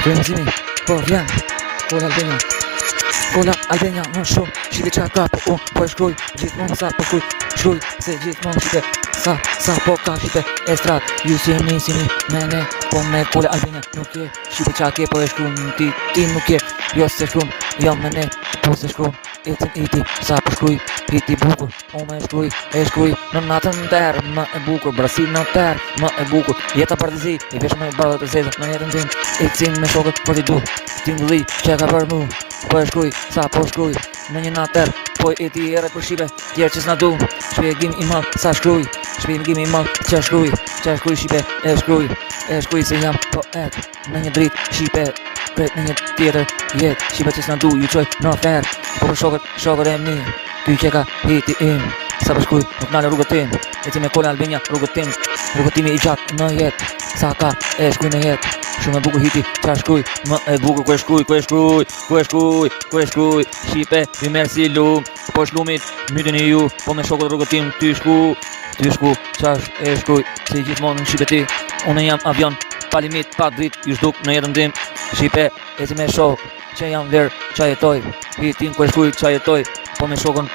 Frymëzimi, po vjen. Kola Albania. Kola Albania më shumë. Shive qa ka po unë po e shkruj. Gjithmonë sa po shkruj se gjithmonë shive. Sa po ka shive estrat. Ju si me ne. Po me Kola Albania nuk je. Shive qa ke po e shkruj. Ti nuk je. Jo se shkruj. Jo me ne. Po se shkruj. Iti sa po shkruj. Iti bukur. Unë e shkruj. Në natën tërë më e bukur. Brasil në tërë më e bukur. Jeta partëzi. I vesh me bardhë të zezë. Në jetën tim. Icin me shokët për t'i du. Tingulli që ka për mu. Po e shkruj. Sa po shkruj. Në një natë tërë. Po iti ere për shipe. Tjerë që s'na du. Shpjegim i madh sa shkruj. Shpjegim i madh që shkruj. Që shkruj shipe. E shkruj se jam poet. Në një dritë shipe. Pret në një tjetër jetë. Shipe që s'na du. Ju qoj në ferë. Po për shokët e mi. Ty që ka hiti im. Sa për shkruj, nuk nalë rrugët tim. Eci me Kola Albania, rrugët timi i gjatë në jetë. Sa ka e shkruj në jetë. Shumë e bukur hiti, qa shkruj. Më e bukur ku e shkruj. Shipe, ju merë si lumë. Po shlumit, mytin i ju. Po me shokët rrugët tim, ty shku. Qa e shkruj. Si gjithmonë në shipe ti. Unë jam avion, pa limit, pa drit. Ju shduk në jetën tim. Shipe, eci me shokë. Që jam verë, qa jetoj. Hitin ku e shkruj, qa jetoj. Po me shokën